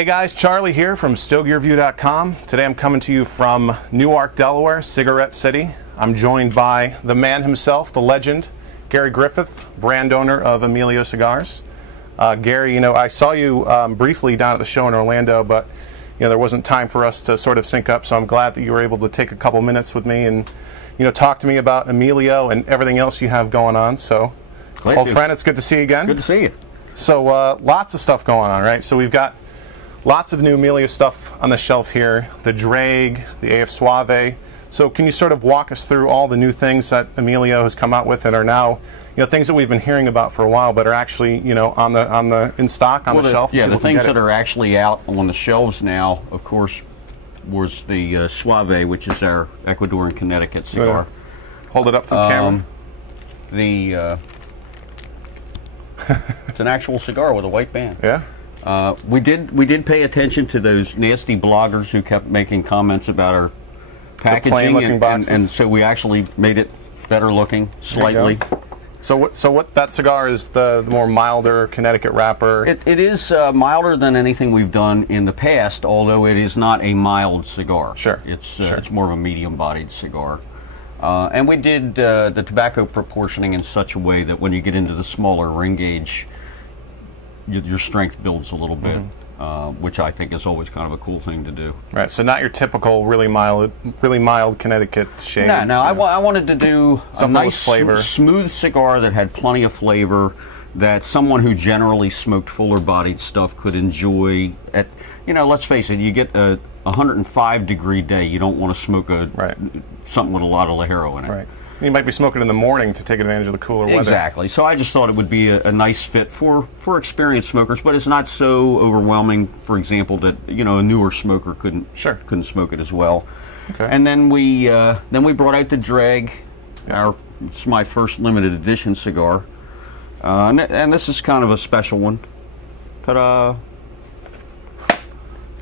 Hey guys, Charlie here from StogieReview.com. Today I'm coming to you from Newark, Delaware, Cigarette City. I'm joined by the man himself, the legend, Gary Griffith, brand owner of Emilio Cigars. Gary, you know, I saw you briefly down at the show in Orlando, but you know, there wasn't time for us to sort of sync up, so I'm glad that you were able to take a couple minutes with me and talk to me about Emilio and everything else you have going on. So, old friend, it's good to see you again. Good to see you. So, lots of stuff going on, right? So we've got lots of new Emilio stuff on the shelf here. The Drag, the AF Suave. So can you sort of walk us through all the new things that Emilio has come out with that are now, things that we've been hearing about for a while, but are actually, in stock on the shelf? Yeah, the things that are actually out on the shelves now, of course, was the Suave, which is our Ecuadorian Connecticut cigar. Hold it up to the camera. It's an actual cigar with a white band. Yeah. We did pay attention to those nasty bloggers who kept making comments about our packaging, and so we actually made it better looking slightly. So what that cigar is the more milder Connecticut wrapper? It is milder than anything we've done in the past, although it is not a mild cigar. Sure. It's more of a medium-bodied cigar. And we did the tobacco proportioning in such a way that when you get into the smaller ring gauge, your strength builds a little bit, which I think is always kind of a cool thing to do. Right. So not your typical really mild Connecticut shade. No. I wanted to do a nice flavor, smooth cigar that had plenty of flavor, that someone who generally smoked fuller-bodied stuff could enjoy. At let's face it, you get a 105-degree day, you don't want to smoke something with a lot of Ligero in it. Right. You might be smoking in the morning to take advantage of the cooler weather. Exactly. So I just thought it would be a nice fit for experienced smokers, but it's not so overwhelming, for example, that a newer smoker couldn't smoke it as well. Okay. And then we brought out the Drag. It's my first limited edition cigar, and this is kind of a special one. Ta-da!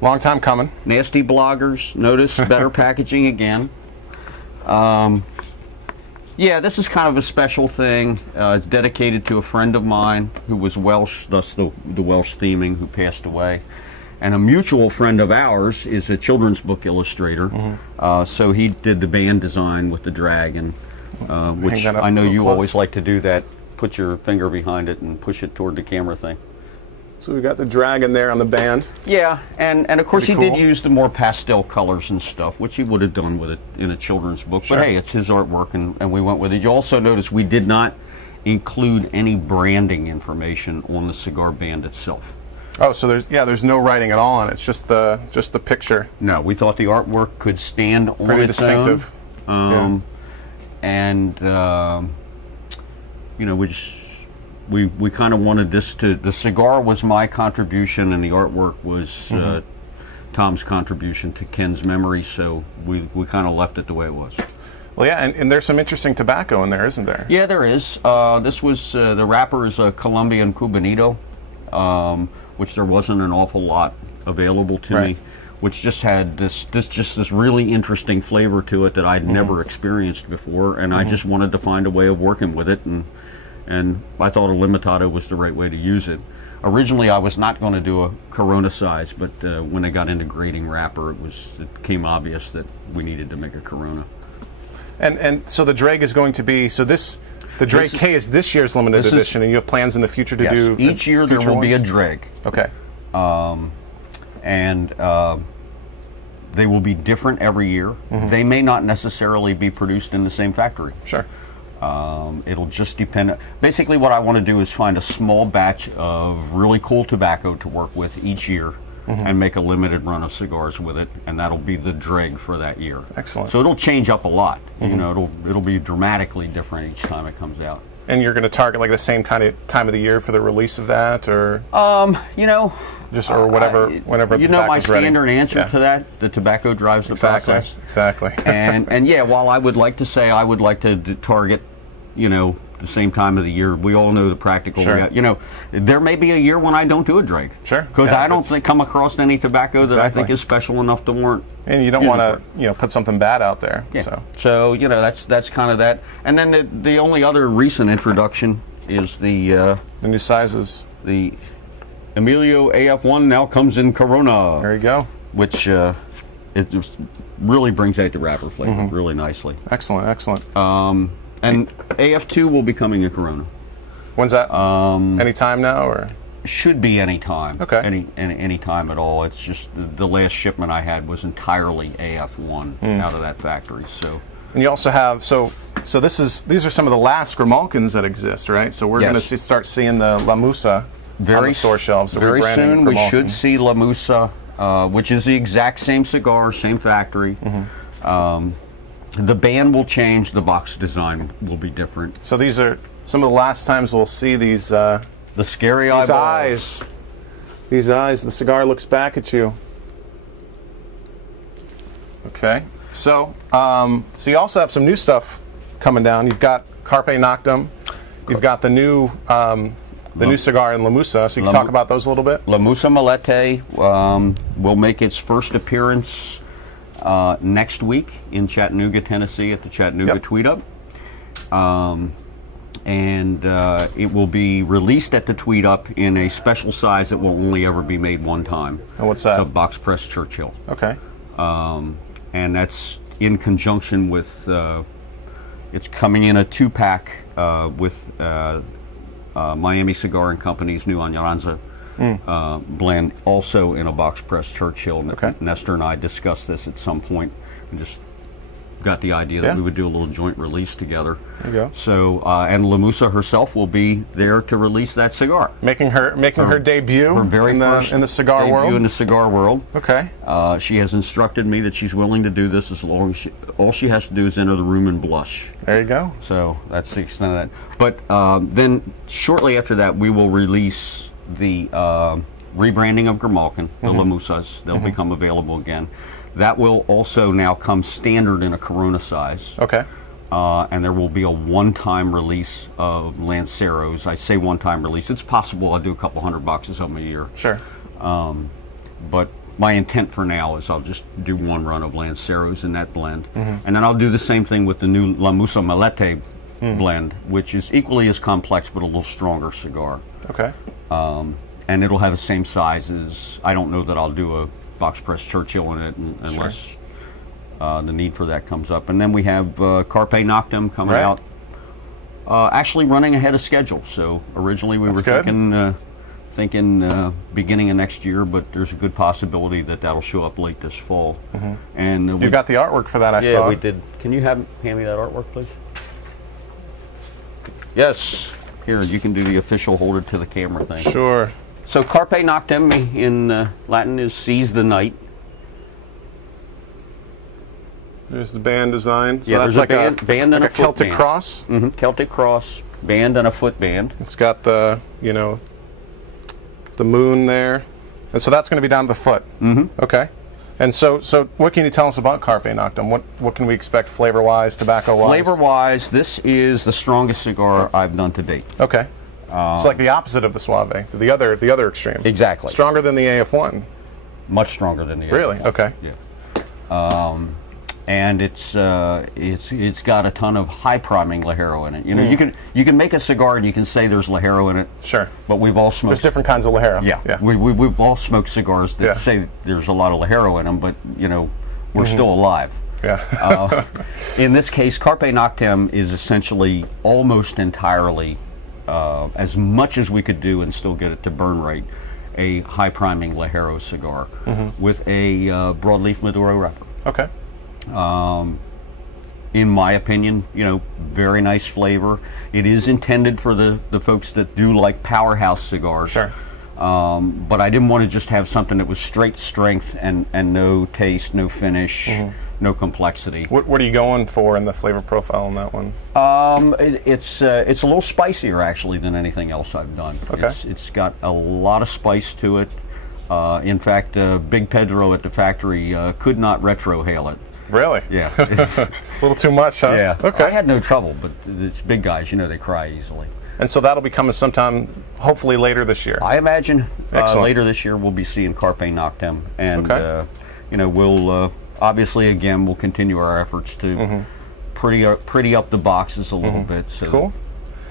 Long time coming. Nasty bloggers, notice better packaging again. Yeah, this is kind of a special thing. It's dedicated to a friend of mine who was Welsh, thus the Welsh theming, who passed away. And a mutual friend of ours is a children's book illustrator. So he did the band design with the Drag, and which I know you always like to do that. Put your finger behind it and push it toward the camera thing. So we got the Drag in there on the band. Yeah, and of course he did use the more pastel colors and stuff, which he would have done with it in a children's book. Sure. But hey, it's his artwork, and we went with it. You also notice we did not include any branding information on the cigar band itself. Oh, so there's no writing at all on it. It's just the picture. No, we thought the artwork could stand on Pretty its distinctive. own. And we kind of wanted this to, the cigar was my contribution and the artwork was Tom's contribution to Ken's memory, so we kind of left it the way it was. Well, yeah, and there's some interesting tobacco in there, isn't there? Yeah, there is. This was, the wrapper is a Colombian Cubanito, which there wasn't an awful lot available to me, which just had this really interesting flavor to it that I'd never experienced before, and I just wanted to find a way of working with it, and I thought a limitado was the right way to use it. Originally, I was not going to do a Corona size, but when I got into grading wrapper, it became obvious that we needed to make a Corona. And so the Drag is going to be, the Drag K is this year's limited edition, and you have plans in the future to do each year there will be a Drag. Okay. And they will be different every year. They may not necessarily be produced in the same factory. Sure. It'll just depend. Basically, what I want to do is find a small batch of really cool tobacco to work with each year and make a limited run of cigars with it, and that'll be the Drag for that year. Excellent. So it'll change up a lot. It'll be dramatically different each time it comes out. And you're going to target like the same kind of time of the year for the release of that, or just or whatever, whenever the my tobacco's ready. standard answer to that: the tobacco drives the process. Exactly. and yeah, while I would like to say I would like to target, the same time of the year, we all know the practical. There may be a year when I don't do a Drag. Sure. Because I don't come across any tobacco that I think is special enough to warrant. And you don't want to, put something bad out there. Yeah. So that's kind of that. And then the only other recent introduction is the new sizes. The Emilio AF1 now comes in Corona. There you go. Which it just really brings out the wrapper flavor really nicely. Excellent, excellent. And AF2 will be coming in Corona. When's that? Any time now, or? Should be any time. Okay. Any time at all. It's just the last shipment I had was entirely AF1 out of that factory. So. And you also have these are some of the last Grimalkins that exist, right? So we're going to start seeing the La Musa on the store shelves. So very soon we should see La Musa, which is the exact same cigar, same factory. The band will change. The box design will be different. So these are some of the last times we'll see these. The scary eyeballs. These eyes. The cigar looks back at you. Okay. So, so you also have some new stuff coming down. You've got Carpe Noctem. You've got the new new cigar in La Musa. So you can talk about those a little bit. La Musa Malete will make its first appearance next week in Chattanooga, Tennessee, at the Chattanooga Tweet Up. And it will be released at the Tweet Up in a special size that will only ever be made one time. And what's that? It's a box press Churchill. Okay. And that's in conjunction with, it's coming in a 2-pack with Miami Cigar and Company's new Añeranza blend, also in a box press Churchill. Okay. Nestor and I discussed this at some point and just got the idea that we would do a little joint release together. There you go. So, and La Musa herself will be there to release that cigar. Making her debut her very first in the cigar debut world? in the cigar world. Okay. She has instructed me that she's willing to do this as long as all she has to do is enter the room and blush. There you go. So that's the extent of that. But then shortly after that, we will release the rebranding of Grimalkin, the La Musas. They'll become available again. That will also now come standard in a Corona size. Okay. And there will be a one-time release of Lanceros. I say one-time release. It's possible I'll do a couple hundred boxes of them a year. Sure. But my intent for now is I'll just do one run of Lanceros in that blend. And then I'll do the same thing with the new La Musa Malete blend, which is equally as complex but a little stronger cigar. Okay. And it'll have the same sizes. I don't know that I'll do a box press Churchill in it unless the need for that comes up. And then we have Carpe Noctem coming out, actually running ahead of schedule. So originally we were thinking beginning of next year, but there's a good possibility that that'll show up late this fall. And you got the artwork for that, I saw. Yeah, we did. Can you hand me that artwork, please? Yes. Here, you can do the official hold it to the camera thing. Sure. So Carpe Noctem in Latin is seize the night. There's the band design. So yeah, that's there's like a band and a foot Celtic band. cross. Celtic cross, band and a foot band. It's got the, the moon there. And so that's going to be down to the foot. Okay. And so what can you tell us about Carpe Noctem? What can we expect flavor-wise, tobacco-wise? Flavor-wise, this is the strongest cigar I've done to date. Okay. It's like the opposite of the Suave, the other extreme. Exactly. Stronger than the AF1. Much stronger than the AF1. Really? Okay. Yeah. And it's got a ton of high priming Ligero in it. You can make a cigar and you can say there's Ligero in it. Sure. But we've all smoked. There's different kinds of Ligero. Yeah. We've all smoked cigars that say there's a lot of Ligero in them, but we're still alive. Yeah. In this case, Carpe Noctem is essentially almost entirely, as much as we could do and still get it to burn right, a high priming Ligero cigar with a broadleaf Maduro wrapper. Okay. In my opinion, very nice flavor. It is intended for the folks that do like powerhouse cigars. Sure. But I didn't want to just have something that was straight strength and no taste, no finish, no complexity. What are you going for in the flavor profile on that one? It's a little spicier actually than anything else I've done. Okay. It's got a lot of spice to it. In fact, Big Pedro at the factory could not retrohale it. Really? Yeah. A little too much, huh? Yeah. Okay. I had no trouble, but it's big guys, they cry easily. And so that'll be coming sometime, hopefully later this year. I imagine Excellent. later this year we'll be seeing Carpe Noctem, and we'll obviously again we'll continue our efforts to pretty up the boxes a little bit. So. Cool.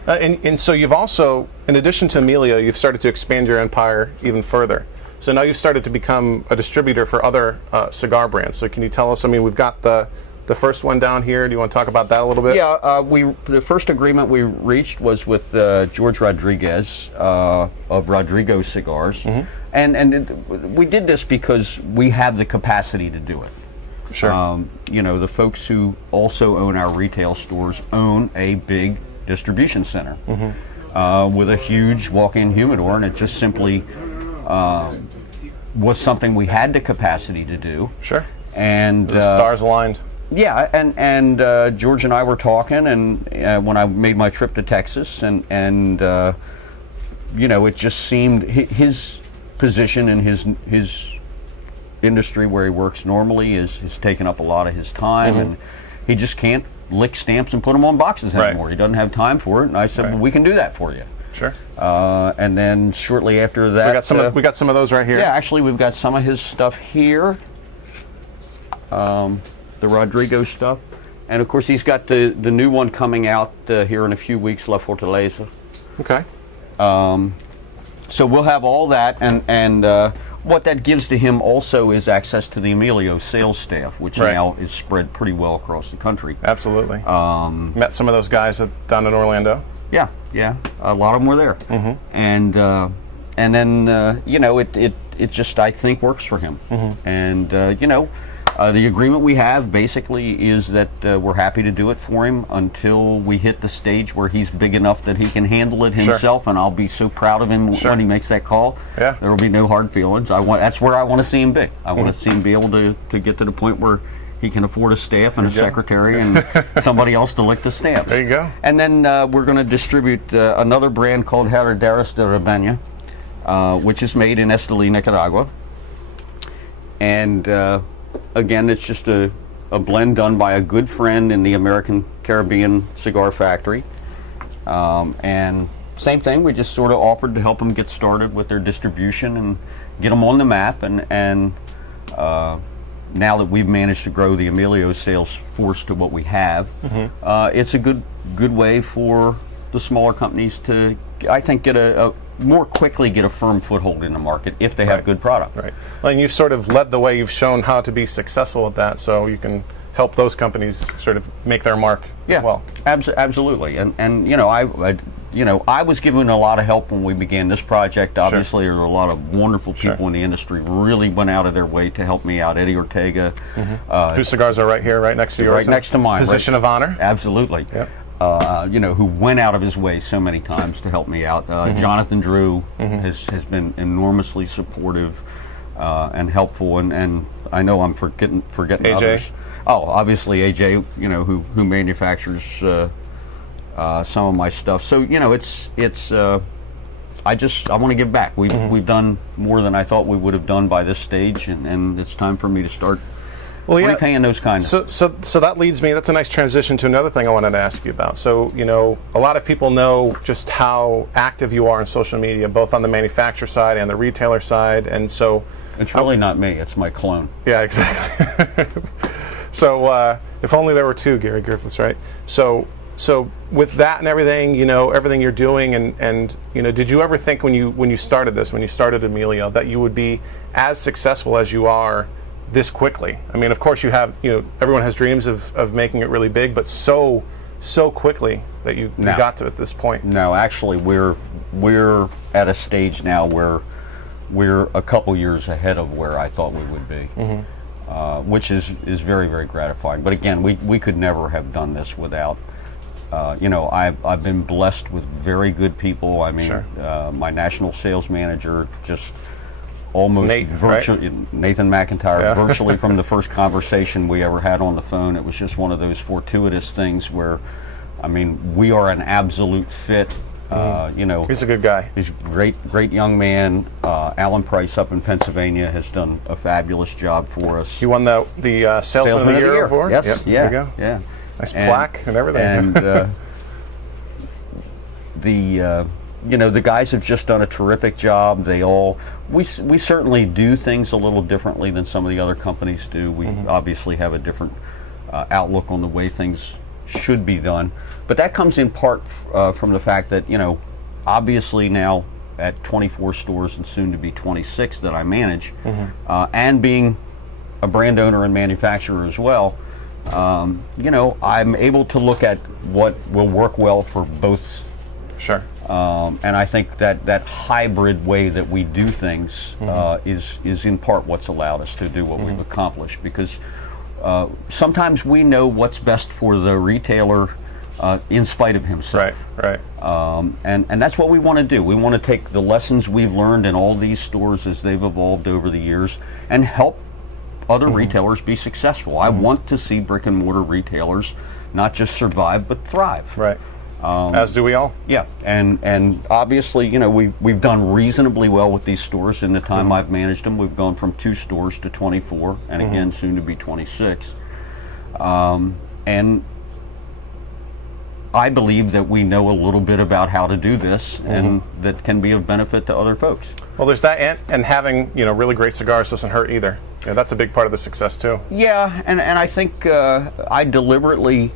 And so you've also, in addition to Emilio, you've started to expand your empire even further. So now you've started to become a distributor for other cigar brands. So can you tell us, I mean, we've got the first one down here. Do you want to talk about that a little bit? Yeah, the first agreement we reached was with George Rodriguez of Rodrigo Cigars. And we did this because we have the capacity to do it. Sure. You know, the folks who also own our retail stores own a big distribution center with a huge walk-in humidor, and it just simply was something we had the capacity to do. Sure. And the stars aligned. Yeah, and George and I were talking, and when I made my trip to Texas, and you know, it just seemed his position in his industry where he works normally has taken up a lot of his time, and he just can't lick stamps and put them on boxes anymore. He doesn't have time for it, and I said, well, we can do that for you. Sure. And then shortly after that, we got some of those right here. Yeah, actually, we've got some of his stuff here. The Rodrigo stuff, and of course he's got the new one coming out here in a few weeks, La Fortaleza. Okay. So we'll have all that, and what that gives to him also is access to the Emilio sales staff, which now is spread pretty well across the country. Absolutely. Met some of those guys down in Orlando. Yeah, yeah, a lot of them were there, and then you know, it just, I think, works for him, and you know. The agreement we have basically is that we're happy to do it for him until we hit the stage where he's big enough that he can handle it himself, and I'll be so proud of him when he makes that call. Yeah. There will be no hard feelings. That's where I want to see him be. I want to see him be able to get to the point where he can afford a staff and a secretary and somebody else to lick the stamps. There you go. And then we're going to distribute another brand called Herederos de Rebaño, which is made in Esteli, Nicaragua. And again, it's just a blend done by a good friend in the American Caribbean Cigar Factory. And same thing, we just sort of offered to help them get started with their distribution and get them on the map. And now that we've managed to grow the Emilio sales force to what we have, it's a good way for the smaller companies to, I think, more quickly get a firm foothold in the market if they have good product. Right. Well, and you've sort of led the way. You've shown how to be successful at that, so you can help those companies sort of make their mark as well. Absolutely. And you know, I was given a lot of help when we began this project. Obviously, there were a lot of wonderful people in the industry really went out of their way to help me out. Eddie Ortega, whose cigars are right here, right next to yours. Right next to mine. Position of honor. Absolutely. Yep. You know, who went out of his way so many times to help me out. Jonathan Drew has been enormously supportive and helpful, and I know I'm forgetting AJ. Others. Oh, obviously AJ, you know, who manufactures some of my stuff. So you know, it's I want to give back. We've done more than I thought we would have done by this stage, and it's time for me to start. Well, repaying those kinds. So that leads me. That's a nice transition to another thing I wanted to ask you about. So you know, a lot of people know just how active you are on social media, both on the manufacturer side and the retailer side, and so it's really not me. It's my clone. Yeah, exactly. So if only there were two Gary Griffiths, right? So with that and everything, you know, everything you're doing, and you know, did you ever think when you started this, when you started Emilio, that you would be as successful as you are this quickly? I mean, of course you have, you know, everyone has dreams of making it really big, but so quickly that you got to at this point. No, actually we're at a stage now where we're a couple years ahead of where I thought we would be, which is very, very gratifying. But again, we could never have done this without, you know, I've been blessed with very good people. I mean, my national sales manager just almost virtually, Nathan McIntyre, virtually from the first conversation we ever had on the phone. It was just one of those fortuitous things where, I mean, we are an absolute fit. You know, he's a good guy. He's a great young man. Alan Price up in Pennsylvania has done a fabulous job for us. He won the Salesman of the Year award. Yes, yep, yeah, there you go. Yeah. Nice plaque and everything. And you know, the guys have just done a terrific job. We certainly do things a little differently than some of the other companies do. We obviously have a different outlook on the way things should be done. but that comes in part from the fact that, you know, obviously now at 24 stores and soon to be 26 that I manage, and being a brand owner and manufacturer as well, you know, I'm able to look at what will work well for both. Sure. And I think that hybrid way that we do things is in part what's allowed us to do what we've accomplished, because sometimes we know what's best for the retailer in spite of himself. Right. And that's what we want to do. We want to take the lessons we've learned in all these stores as they've evolved over the years and help other retailers be successful. I want to see brick and mortar retailers not just survive but thrive. Right. As do we all. Yeah, and obviously, you know, we've done reasonably well with these stores in the time I've managed them. We've gone from 2 stores to 24, and again soon to be 26. And I believe that we know a little bit about how to do this, and that can be of benefit to other folks. Well, there's that, and having, you know, really great cigars doesn't hurt either. Yeah, that's a big part of the success too. Yeah, and I think I deliberately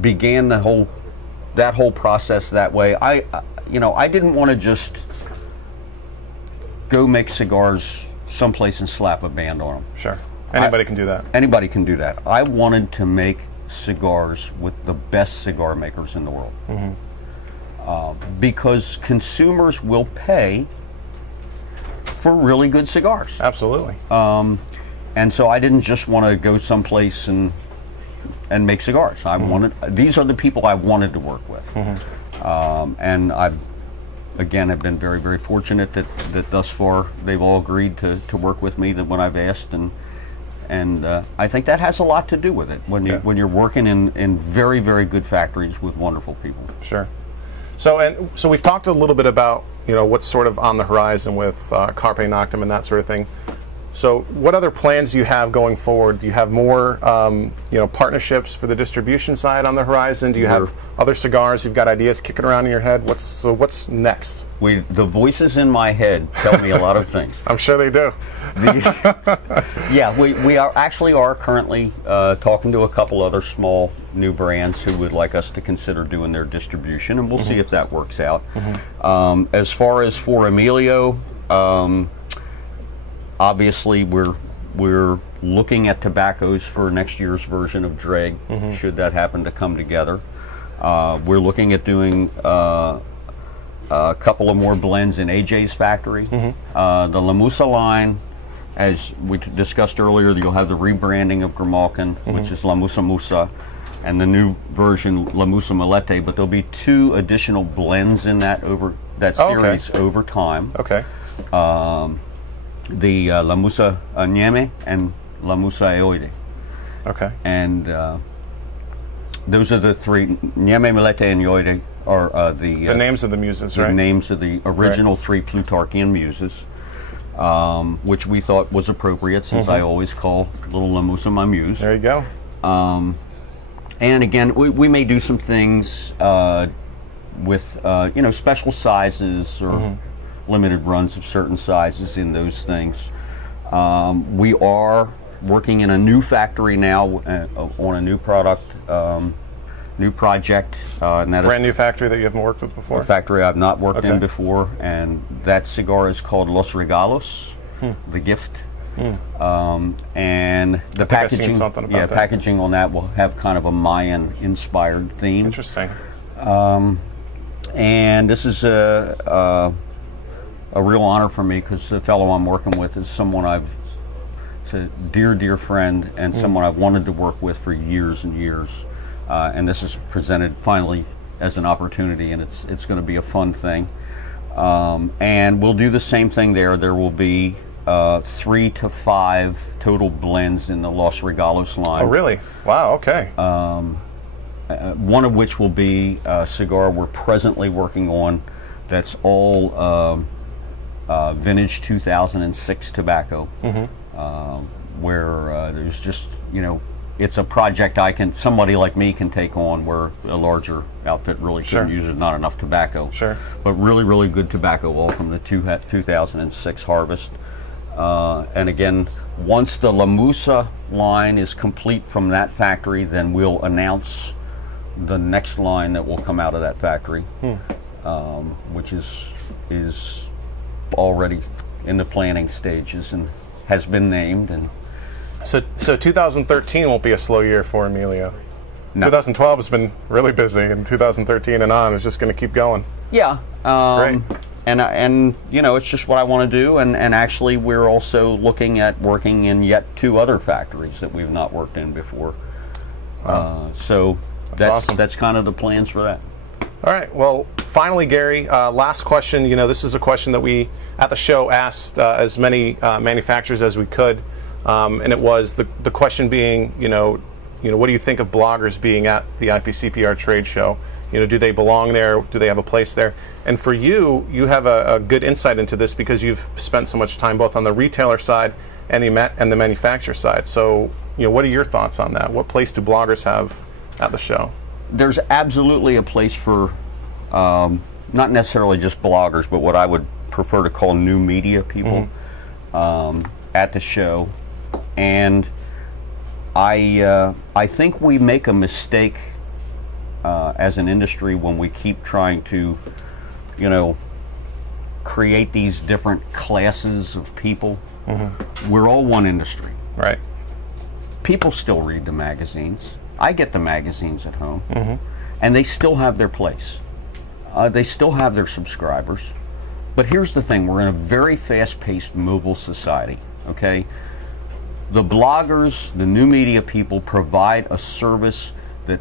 began that whole process that way. You know, I didn't want to just go make cigars someplace and slap a band on them. Sure. Anybody can do that. Anybody can do that. I wanted to make cigars with the best cigar makers in the world. Because consumers will pay for really good cigars. Absolutely. And so I didn't just want to go someplace and make cigars. I wanted, these are the people I wanted to work with. And I, again, have been very, very fortunate that thus far they've all agreed to work with me that when I've asked, and I think that has a lot to do with it when you're working in very, very good factories with wonderful people. Sure. So we've talked a little bit about, you know, what's sort of on the horizon with Carpe Noctem and that sort of thing. So what other plans do you have going forward? Do you have more, you know, partnerships for the distribution side on the horizon? Do you have other cigars? You've got ideas kicking around in your head? What's next? The voices in my head tell me a lot of things. I'm sure they do. Yeah, we are currently talking to a couple other small new brands who would like us to consider doing their distribution, and we'll see if that works out. As far as for Emilio, obviously we're looking at tobaccos for next year's version of Dreg, should that happen to come together. We're looking at doing a couple of more blends in AJ's factory. The La Musa line, as we discussed earlier, you'll have the rebranding of Grimalkin, which is La Musa Musa, and the new version La Musa Malete, but there'll be 2 additional blends in that series over time. Okay. The La Musa Nyeme and La Musa Eoide. Okay. And those are the 3. Nyeme, Malete, and Eoide are the names of the muses, right? The names of the original 3 Plutarchian muses, which we thought was appropriate, since I always call little La Musa my muse. There you go. And again, we may do some things with you know, special sizes or limited runs of certain sizes in those things. We are working in a new factory now on a new product, new project. And that brand new factory that you haven't worked with before? A factory I've not worked in before, and that cigar is called Los Regalos, the gift. And the packaging, packaging on that will have kind of a Mayan-inspired theme. Interesting. And this is a real honor for me, because the fellow I'm working with is someone it's a dear, dear friend, and someone I've wanted to work with for years and years. And this is presented finally as an opportunity, and it's going to be a fun thing. And we'll do the same thing there. There will be 3 to 5 total blends in the Los Regalos line. Oh, really? Wow, okay. One of which will be a cigar we're presently working on that's all vintage 2006 tobacco, where there's just, you know, it's a project somebody like me can take on, where a larger outfit really shouldn't use. There's not enough tobacco. Sure. But really, really good tobacco, all from the 2006 harvest. And again, once the La Musa line is complete from that factory, then we'll announce the next line that will come out of that factory, which is already in the planning stages and has been named. And so 2013 won't be a slow year for Emilio. No. 2012 has been really busy, and 2013 and on is just going to keep going. Yeah. Great. And you know, it's just what I want to do, and actually we're also looking at working in yet 2 other factories that we've not worked in before. So that's awesome. That's kind of the plans for that. All right. Well, finally, Gary, last question. You know, this is a question that we at the show asked as many manufacturers as we could, and it was the question being, you know, what do you think of bloggers being at the IPCPR trade show? You know, do they belong there? Do they have a place there? And for you, you have a good insight into this because you've spent so much time both on the retailer side and the manufacturer side. So, you know, what are your thoughts on that? What place do bloggers have at the show? There's absolutely a place for not necessarily just bloggers, but what I would prefer to call new media people at the show. And I think we make a mistake as an industry when we keep trying to, you know, create these different classes of people. We're all one industry. Right. People still read the magazines. I get the magazines at home, and they still have their place. They still have their subscribers. But here's the thing, we're in a very fast-paced mobile society, okay? The bloggers, the new media people provide a service that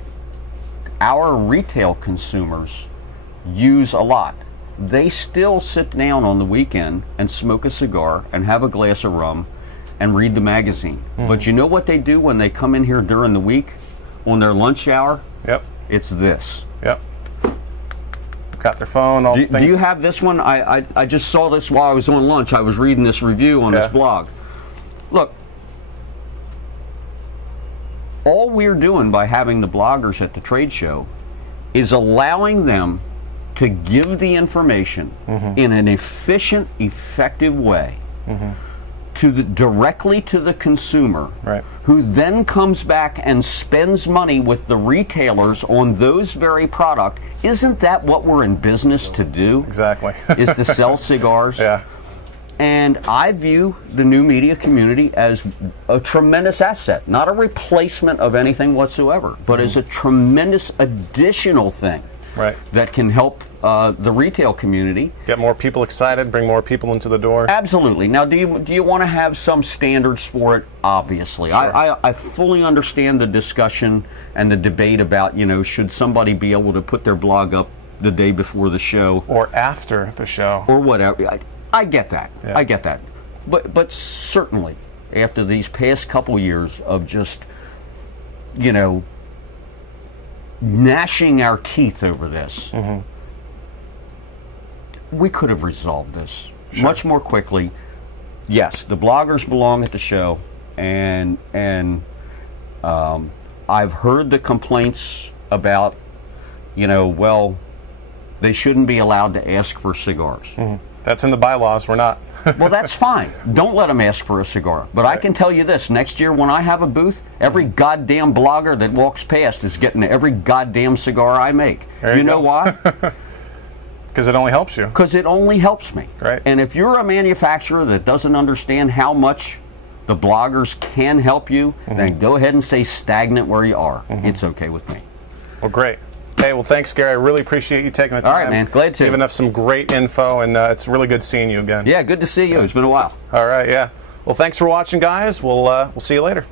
our retail consumers use a lot. They still sit down on the weekend and smoke a cigar and have a glass of rum and read the magazine. But you know what they do when they come in here during the week on their lunch hour? Yep. It's this. Yep. Got their phone, all Do things. you have this one? I just saw this while I was on lunch. I was reading this review on this blog. Look, all we're doing by having the bloggers at the trade show is allowing them to give the information in an efficient, effective way directly to the consumer, who then comes back and spends money with the retailers on those very product. Isn't that what we're in business to do? Exactly. Is to sell cigars. Yeah. And I view the new media community as a tremendous asset, not a replacement of anything whatsoever, but as a tremendous additional thing that can help the retail community. Get more people excited, bring more people into the door. Absolutely. Now, do you want to have some standards for it? Obviously. Sure. I fully understand the discussion and the debate about, you know, should somebody be able to put their blog up the day before the show. Or after the show. Or whatever. I get that. Yeah. I get that. But certainly, after these past couple years of just, you know, gnashing our teeth over this, we could have resolved this much more quickly. Yes, the bloggers belong at the show, and I've heard the complaints about, you know, well, they shouldn't be allowed to ask for cigars. That's in the bylaws. We're not. Well, that's fine. Don't let them ask for a cigar. But I can tell you this, next year when I have a booth, every goddamn blogger that walks past is getting every goddamn cigar I make. You know why? Because it only helps you. Because it only helps me. Right. And if you're a manufacturer that doesn't understand how much the bloggers can help you, then go ahead and stay stagnant where you are. It's okay with me. Well, great. Hey, well, thanks, Gary. I really appreciate you taking the time. All right, man. Glad to. Giving us some great info, and it's really good seeing you again. Yeah, good to see you. It's been a while. All right, yeah. Well, thanks for watching, guys. We'll see you later.